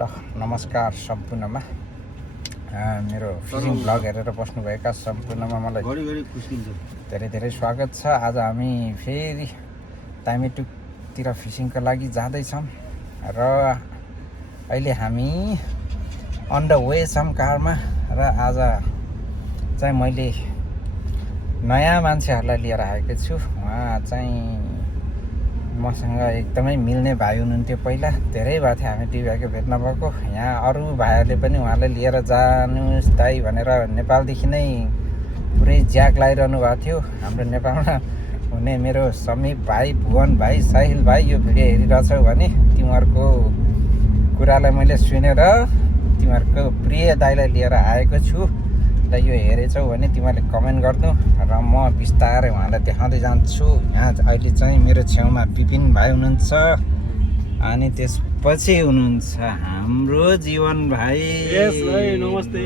ल नमस्कार सम्पूर्णमा मेरो फिसिङ ब्लग हेरेर बस्नुभएका सम्पूर्णमा मलाई धेरै धेरै स्वागत छ। आज हामी फेरि तामेटुकतिर फिसिङको लागि जाँदैछौँ र अहिले हामी अन द वे छौँ कारमा। र आज चाहिँ मैले नयाँ मान्छेहरूलाई लिएर आएको छु। उहाँ चाहिँ मसँग एकदमै मिल्ने भाइ हुनुहुन्थ्यो। पहिला धेरै भएको थियो हामी दुई भाइको भेट नभएको। यहाँ अरू भाइहरूले पनि उहाँलाई लिएर जानुहोस् दाइ भनेर नेपालदेखि नै पुरै ज्याक लगाइरहनु भएको थियो। हाम्रो नेपालमा हुने मेरो समीप भाइ, भुवन भाइ, साहिल भाइ यो भिडियो हेरिरहेछौ भने तिमीहरूको कुरालाई मैले सुनेर तिमीहरूको प्रिय दाइलाई लिएर आएको छु। र यो हेरेछौ भने तिमीहरूले कमेन्ट गर्नु र म बिस्तारै उहाँलाई देखाउँदै जान्छु। यहाँ अहिले चाहिँ मेरो छेउमा विपिन भाइ हुनुहुन्छ अनि त्यसपछि हुनुहुन्छ हाम्रो जीवन भाइ। नमस्ते,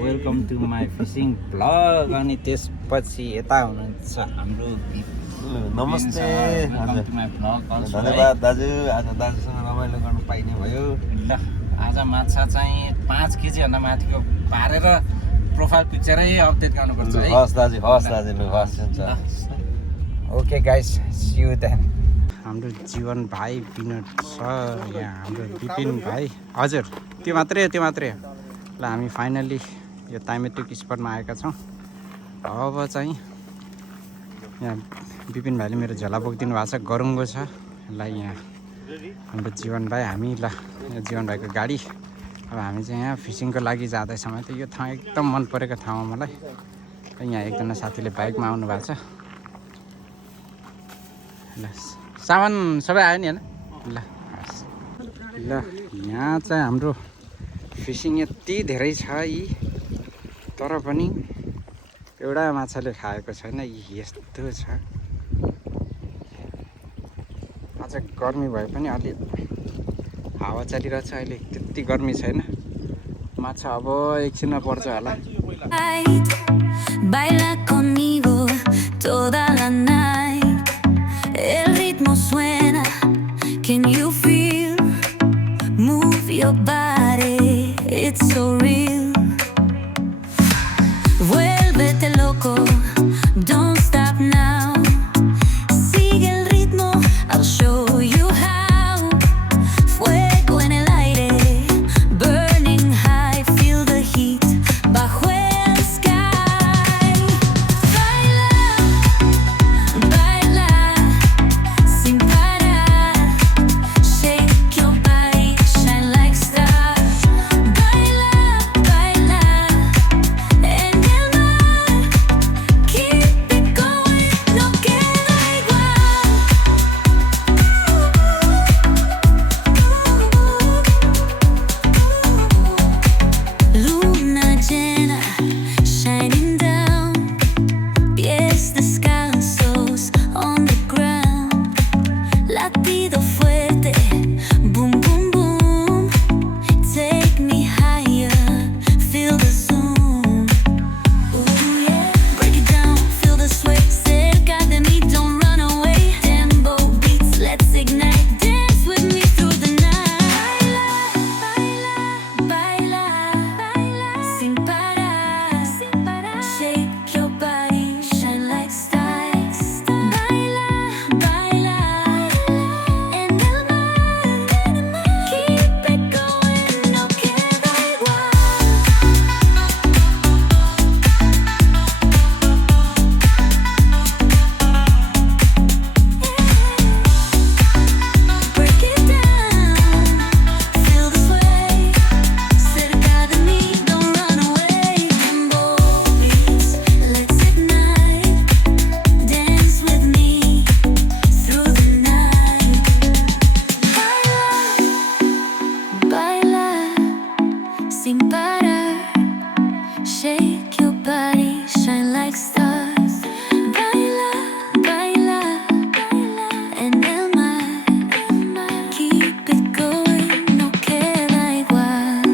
welcome to my fishing blog. अनि त्यसपछि यता हुनुहुन्छ हाम्रो नमस्ते, धन्यवाद दाजु। आज दाजुसँग रमाइलो गर्नु पाइने भयो। ल आज माछा चाहिँ 5 केजीभन्दा माथिको पारेर प्रोफाइल पिक्चरै अपडेट गर्नुपर्छ है। हस् दाजु, हस् दाजु, लु हस् हुन्छ। Okay guys, see you then. हाम्रो जीवन भाइ विनोद सर, यहाँ हाम्रो विपिन भाइ। हजुर त्यो मात्रै हो, त्यो मात्रै हो। ल हामी फाइनल्ली यो तामेटुक स्पटमा आएका छौँ। अब चाहिँ यहाँ विपिन भाइले मेरो झोला बोकिदिनु भएको छ, गरुङ्गो छ। ल यहाँ हाम्रो जीवन भाइ, हामी ल जीवन भाइको गाडी। अब हामी चाहिँ यहाँ फिसिङको लागि जाँदैछौँ। त यो ठाउँ एकदम मन परेको ठाउँमा मलाई। यहाँ एकजना साथीले बाइकमा आउनु भएको छ। ल सामान सबै आयो नि होइन? ल हस्। ल यहाँ चाहिँ हाम्रो फिसिङ यति धेरै छ यी, तर पनि एउटा माछाले खाएको छैन। यस्तो छ। अझ गर्मी भए पनि अलि हावा चलिरहेछ। अहिले त्यति गर्मी छैन। माछा अब एकछिनमा पर्छ होला। Baila conmigo toda la night. El ritmo suena. Can you feel? Move your body. It's so real. Vuélvete loco. Don't stop now. Sigue el ritmo. I'll show you how. Fuego en el aire. Burning high. Feel the heat. Bajo el sky. Baila, baila. Sin parar. Shake your body. Shine like stars. Baila, baila. En el mar. Keep it going. No queda igual. Luna llena, shining down. Pies descalzos on the ground. Latido fuerte, boom, boom, boom. Take me higher, feel the zoom. Ooh yeah, break it down, feel the sway. Cerca de mí, don't run away. Tempo beats, let's ignite. Dance with me through the night. Baila, baila, baila, sin parar, sin parar. Shake your body, shine like stars. Baila, baila, en el mar. Keep it going, no queda igual. Break it down, feel the sway. Cerca de mí, don't run away. Tempo beats, let's ignite. Dance with me through the night. Baila, baila, sin parar. Shake your body, shine like stars. Baila, baila, baila, en el mar. Keep it going, no queda igual.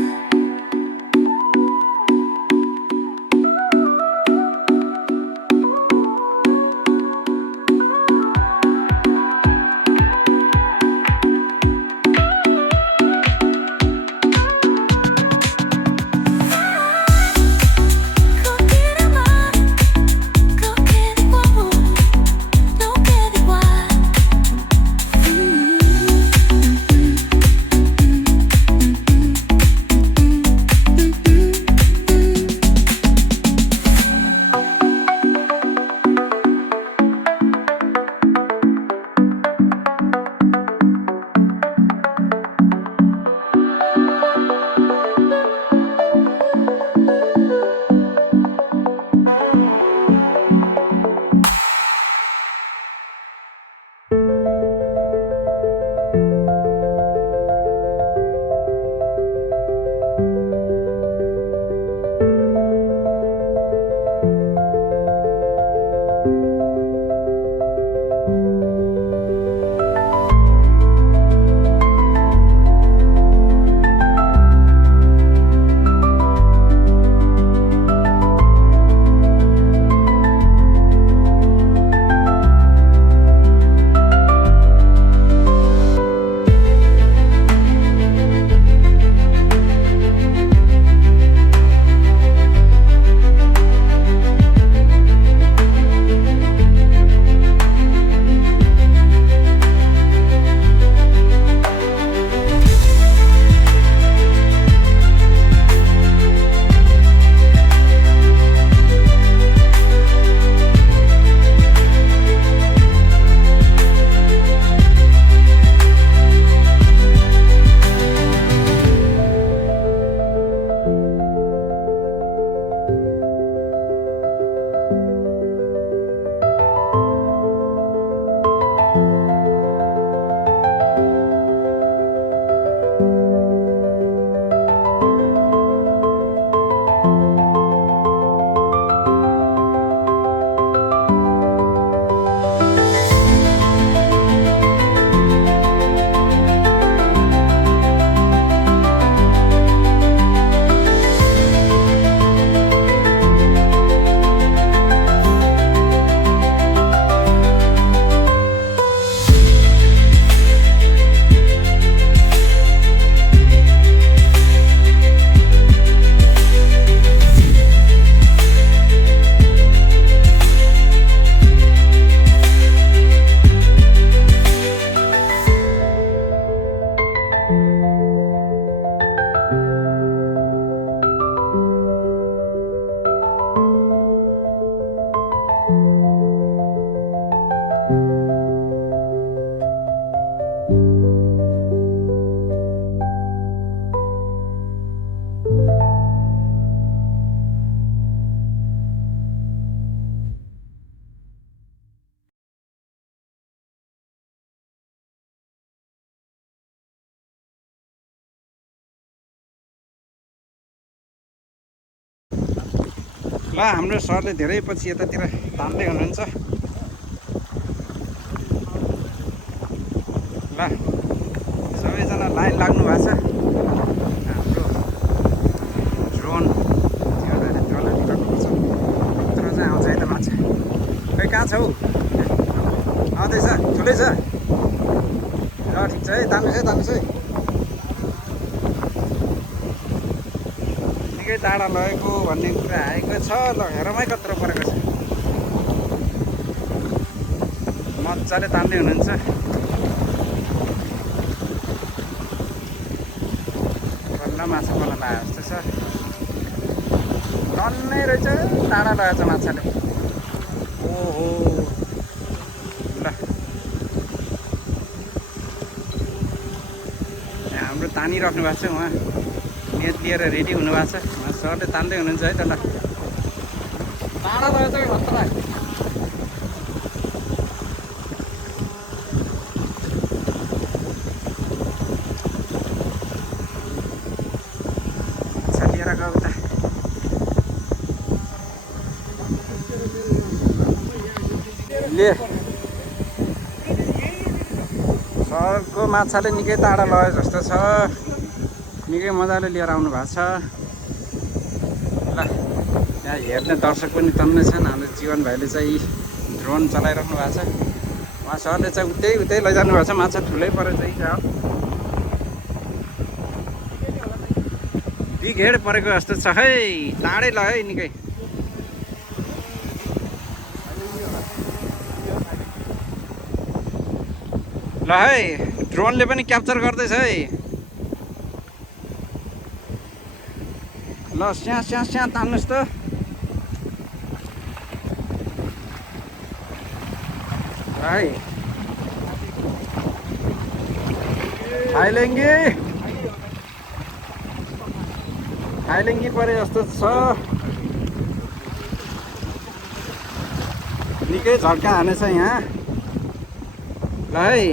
ल हाम्रो सरले धेरै पछि यतातिर तान्दै हुनुहुन्छ। ल सबैजना लाइन लाग्नु भएको छ। हाम्रो ड्रोन ड्रोनलाई निकाल्नुपर्छ। यत्रो चाहिँ आउँछ है त माछा। खै कहाँ छ हौ? आउँदैछ, ठुलै छ। ल ठिक छ है, तान्नुहोस् है। निकै टाढा लगेको भन्ने कुरा आएको छ। ल हेरमै कत्रो परेको छ। मजाले तान्दै हुनुहुन्छ। बल्ल माछा मलाई लाग्यो जस्तो छ। टन्नै रहेछ, टाढा लगेछ माछाले। ओहो ल हाम्रो तानिराख्नु भएको छ। उहाँ नेट लिएर रेडी हुनुभएको छ। उहाँ सरले तान्दै हुनुहुन्छ है त। ल टाढा लगेछ कि खतरा। माछा लिएर गयो उता। ले सरको माछाले निकै टाढा लग्यो जस्तो छ। निकै मजाले लिएर आउनु भएको छ। ल यहाँ हेर्ने दर्शक पनि तन्नै छन्। हाम्रो जीवन भाइले चाहिँ ड्रोन चलाइराख्नु भएको छ। उहाँ सरले चाहिँ उतै लैजानु भएको छ। माछा ठुलै परेछ है। बिग हेड परेको जस्तो छ है। टाढै लाग्यो है निकै। ल है ड्रोनले पनि क्याप्चर गर्दैछ है। ल स्या तान्नुहोस् त। है थाइलेङ्गी परे जस्तो छ। निकै झड्का हानेछ यहाँ। ल है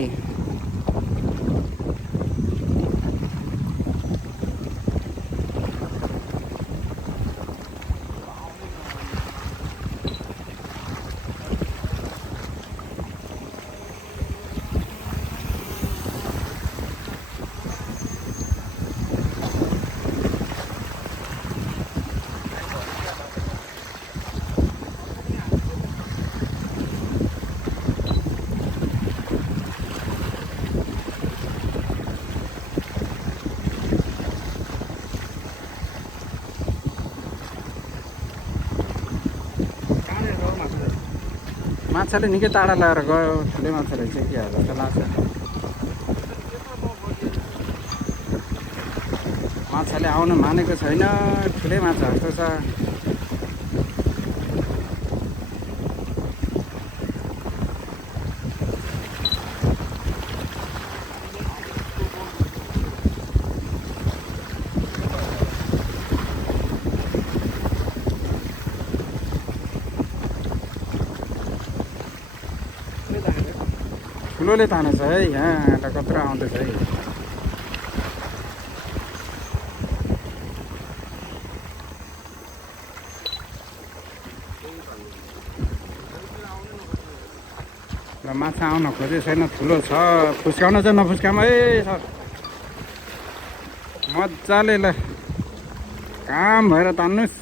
माछाले निकै टाढा लगाएर गयो। ठुलै माछा रहेछ के होला त लाग्छ। माछाले आउन मानेको छैन। ठुलै माछा जस्तो छ। ठुलोले तानेछ है। यहाँ त कत्रो आउँदैछ है। ल माछा आउन खोजेको छैन। ठुलो छ। फुस्काउन चाहिँ नफुस्काम है सर। मजाले ल काम भएर तान्नुहोस्।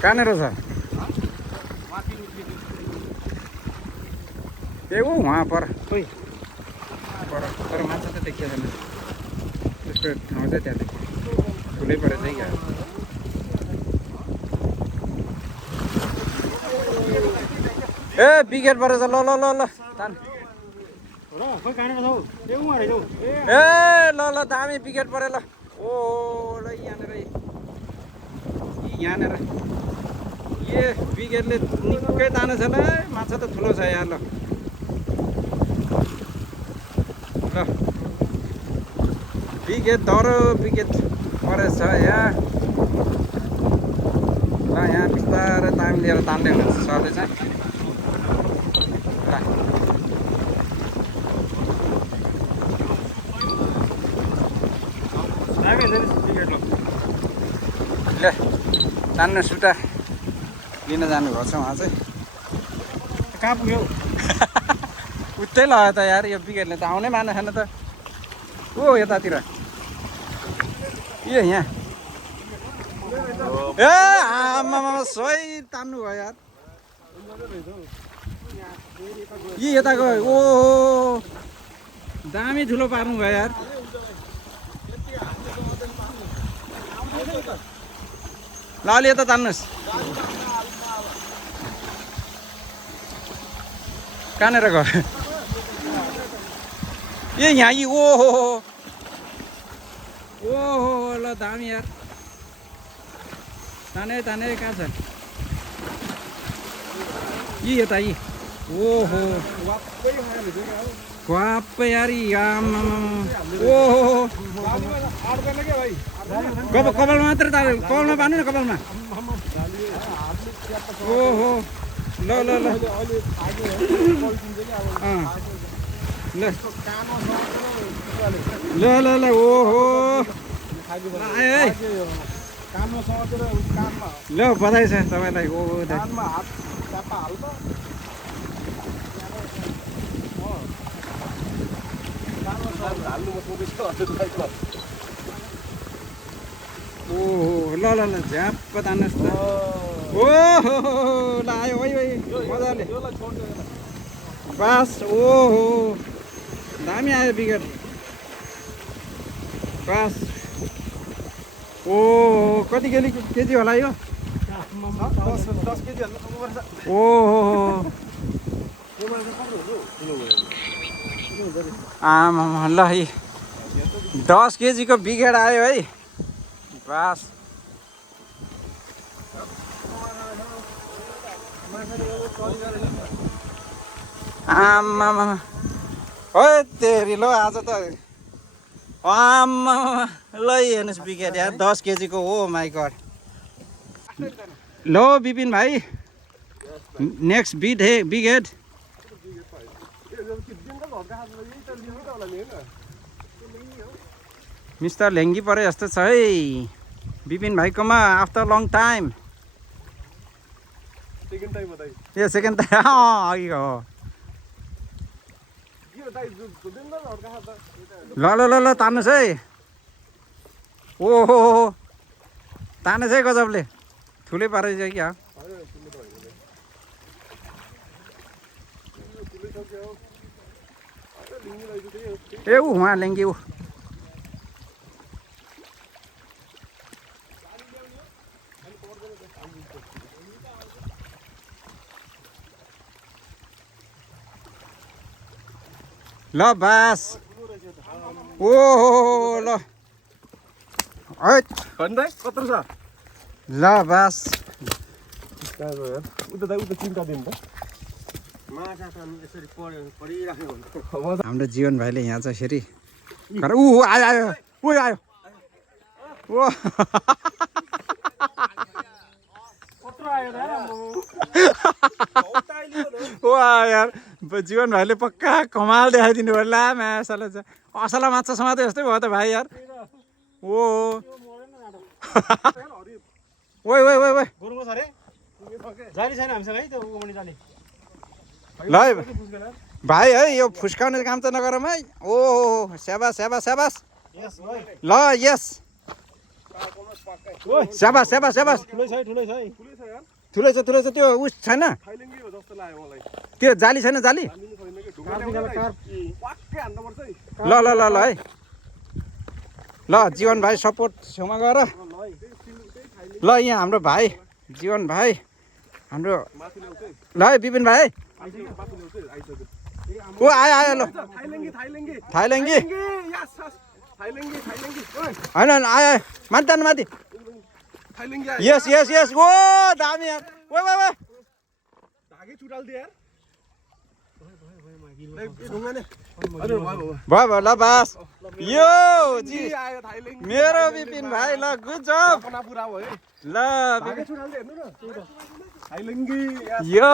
कहाँनिर छ? ए ऊ वहाँ पर खोइ पर तर माछा त देखिएन। त्यस्तो ठाउँ चाहिँ त्यहाँ देखियो। ठुलै परेछ है क्या। ए बिगेट परेछ। ल ल ल ल तान। ए ल ल दामी बिगेट परे। ल ओ ल यहाँनिर ए बिगेटले निकै ताने छ। ल माछा त ठुलो छ यहाँ। ल ल बिगेट धरो बिगेट परेछ यहाँ ल यहाँ बिस्तारै तामी लिएर तान्दै हुनुहुन्छ सरले चाहिँ ल तान्नु सुटा लिन जानुभएको छ उहाँ चाहिँ कहाँ पुग्यो उतै लगायो त यार यो बिगेटले त आउनै माने छैन त ओ यतातिर ए यहाँ ए आमामा सही तान्नु भयो यार यी यताको ओ दामी ठुलो पार्नु भयो यार ल अलि यता तान्नुहोस् कहाँनिर गयो ए यहाँ यी ओहो ल दामी यार ताने ताने कहाँ छ यी यता यी ओहो वाप्पै यार ओहो कपालमा मात्रै ताल्यो कपालमा बान्नु न कपालमा ओहो ल ल ल ल ल ल ओहो ल बधाई छ तपाईँलाई ओहो ओहो ल ल ल झ्याप्प तान्नुहोस् त ओहो ल आयो ओइ ओइ मजाले बास ओहो दामी आयो बिगेट बास ओहो कति केजी होला यो 10 केजी ओहो आमा ल 10 केजीको बिगेट आयो है बास आमामा हो तेरी ल आज त आमा ल हेर्नुहोस् बिगेट यार 10 केजीको हो माई गड लो विपिन भाइ नेक्स्ट बिगेट मिस्टर लेङ्गी परे जस्तो छ है विपिन भाइकोमा आफ्टर लङ टाइम ए सेकेन्ड टाइम अघि हो ल ल ल ल तान्नुहोस् है ओहो तान्नुहोस् है गजबले ठुलै पारेछ क्या ए ऊ उहाँ लेङ्गी ऊ ल बास ओहो ल कत्रो छ ल बास हाम्रो जीवन भाइले यहाँ चाहिँ फेरि ऊ आयो आयो ऊ आयो ओ यार जीवन भाइले पक्का कमाल देखाइदिनु भयो ला माछालाई चाहिँ असला माछा समाते जस्तै भयो त भाइ यार ओ ओइ ओइ ओइ ओइ ल भाइ है यो फुस्काउने काम त नगरौँ है ओ स्याबास स्याबास स्याबास ल यस स्याबास स्याबास स्याबास ठुलै छ त्यो उस छैन त्यो जाली छैन जाली ल ल ल ल है ल जीवन भाइ सपोर्ट छेउमा गएर ल यहाँ हाम्रो भाइ जीवन भाइ हाम्रो ल है विपिन भाइ ओ आयो आयो ल थाइलेङ्गी होइन आयो माथि तान्नु माथि यस यस यस ओ दामी यार ओए ओए ओए भयो ल बास यो जी मेरो विपिन भाइ ल गुड जब ल यो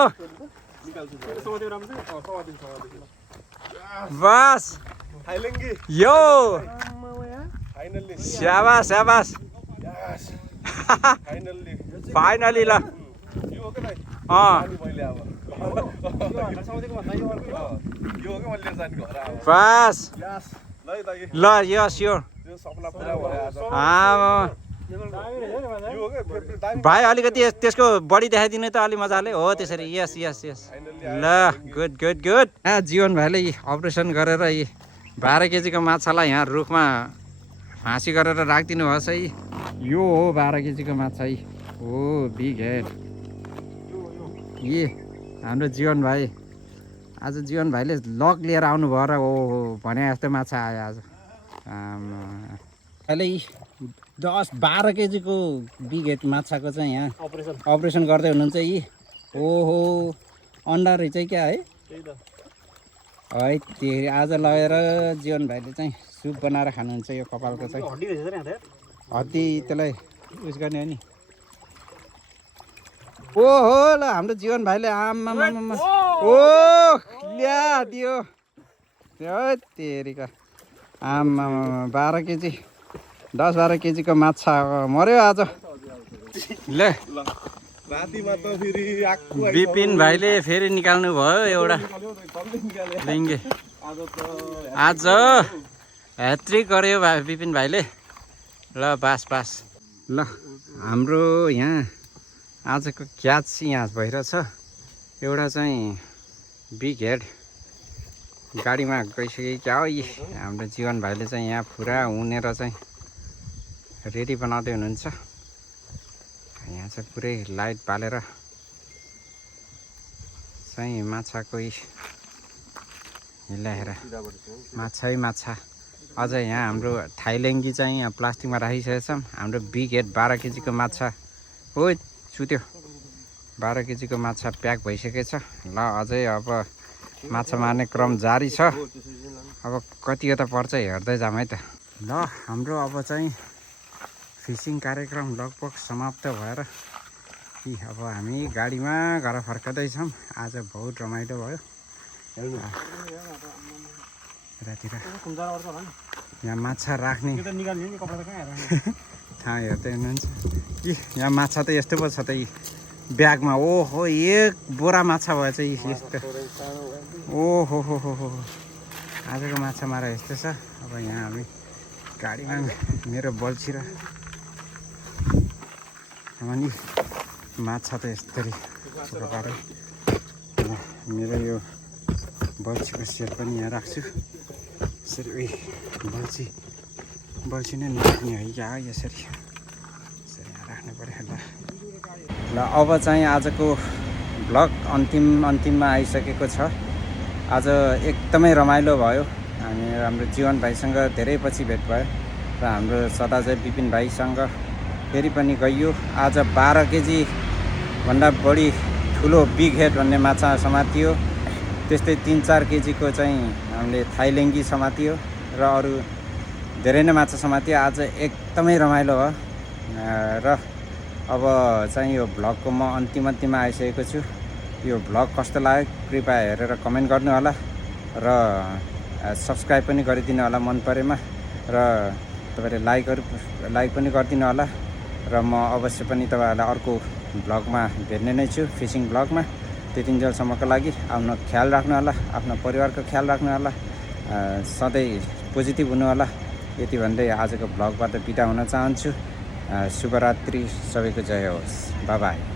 बास यो स्याबास स्याबास फाइनली ल बास ल यस यो भाइ अलिकति त्यसको बडी देखाइदिनु त अलि मजाले हो त्यसरी यस यस यस ल गुड गुड गुड जीवन भाइले अपरेसन गरेर यी 12 केजीको माछालाई यहाँ रुखमा फाँसी गरेर राखिदिनु भएछ है यो हो 12 केजीको माछा है हो बिग हेड यी हाम्रो जीवन भाइ आज जीवन भाइले लक लिएर आउनु भयो र हो भने जस्तो माछा आयो आज अहिले 10-12 केजीको बिग हेड माछाको चाहिँ यहाँ अपरेसन गर्दै हुनुहुन्छ यी ओहो अन्डा रहेछ क्या है है त्यो आज लगेर जीवन भाइले चाहिँ सुप बनाएर खानुहुन्छ यो कपालको चाहिँ हड्डी त्यसलाई उस गर्ने हो नि ओहो ल हाम्रो जीवन भाइले आमा ओ ल्यादियो तेरिका आमा 12 केजी 10-12 केजीको माछा मर्यो आज ल विपिन भाइले फेरि निकाल्नु भयो एउटा लिङ्गे आज ह्याट्रिक गर्यो विपिन भाइले ल बास बास ल हाम्रो यहाँ आजको क्याच यहाँ भइरहेछ एउटा चाहिँ बिग हेड गाडीमा गइसक्यो क्या हो यी हाम्रो जीवन भाइले चाहिँ यहाँ पुरा उनेर चाहिँ रेडी बनाउँदै हुनुहुन्छ यहाँ चाहिँ पुरै लाइट बालेर चाहिँ माछाको हिलाएर माछै माछा अझ यहाँ हाम्रो थाइलेङ्गी चाहिँ यहाँ प्लास्टिकमा राखिसकेको छ हाम्रो बिग हेड 12 केजीको माछा हो सुत्यो 12 केजीको माछा प्याक भइसकेको छ ल अझै अब माछा मार्ने क्रम जारी छ अब कतिवटा पर्छ हेर्दै जाम है त ल हाम्रो अब चाहिँ फिसिङ कार्यक्रम लगभग समाप्त भएर अब हामी गाडीमा घर फर्कँदैछौँ आज बहुत रमाइलो भयो रातिर यहाँ माछा राख्ने ठाउँ हेर्दै हुनुहुन्छ यहाँ माछा त यस्तो पो छ त यी ब्यागमा ओहो एक बोरा माछा भएछ यी यस्तो ओहो हो आजको माछा मारा यस्तो छ अब यहाँ हामी गाडीमा मेरो बल्छी र अनि माछा त यस्तरी प्रकारले मेरो यो बल्छीको सेट पनि यहाँ राख्छु यसरी उयो बल्छी नै नराख्ने है क्या यसरी यहाँ राख्नु पऱ्यो ल अब चाहिँ आजको भ्लग अन्तिममा आइसकेको छ आज एकदमै रमाइलो भयो हामी हाम्रो जीवन भाइसँग धेरै पछि भेट भयो र हाम्रो सदा चाहिँ विपिन भाइसँग फेरि पनि गइयो आज 12 केजी भन्दा बढी ठुलो बिग हेड भन्ने माछा समातियो त्यस्तै 3-4 केजीको चाहिँ हामीले थाइलेङ्गी समातियो र अरू धेरै नै माछा समातियो आज एकदमै रमाइलो भयो र अब चाहिँ यो भ्लगको म अन्तिममा आइसकेको छु यो भ्लग कस्तो लाग्यो कृपया हेरेर कमेन्ट गर्नु होला र सब्स्क्राइब पनि गरिदिनु होला मन परेमा र तपाईले लाइक पनि गरिदिनु होला र म अवश्य पनि तपाईहरुलाई अर्को भ्लगमा भेट्ने नै छु फिशिङ भ्लगमा त्यतिन्जेलसम्मको लागि आफ्नो ख्याल राख्नु होला आफ्नो परिवारको ख्याल राख्नु होला सधैँ पोजिटिभ हुनु होला यति भन्दै आजको भ्लगबाट बिदा हुन चाहन्छु शुभरात्रि सबैको जय होस् बाइ बाइ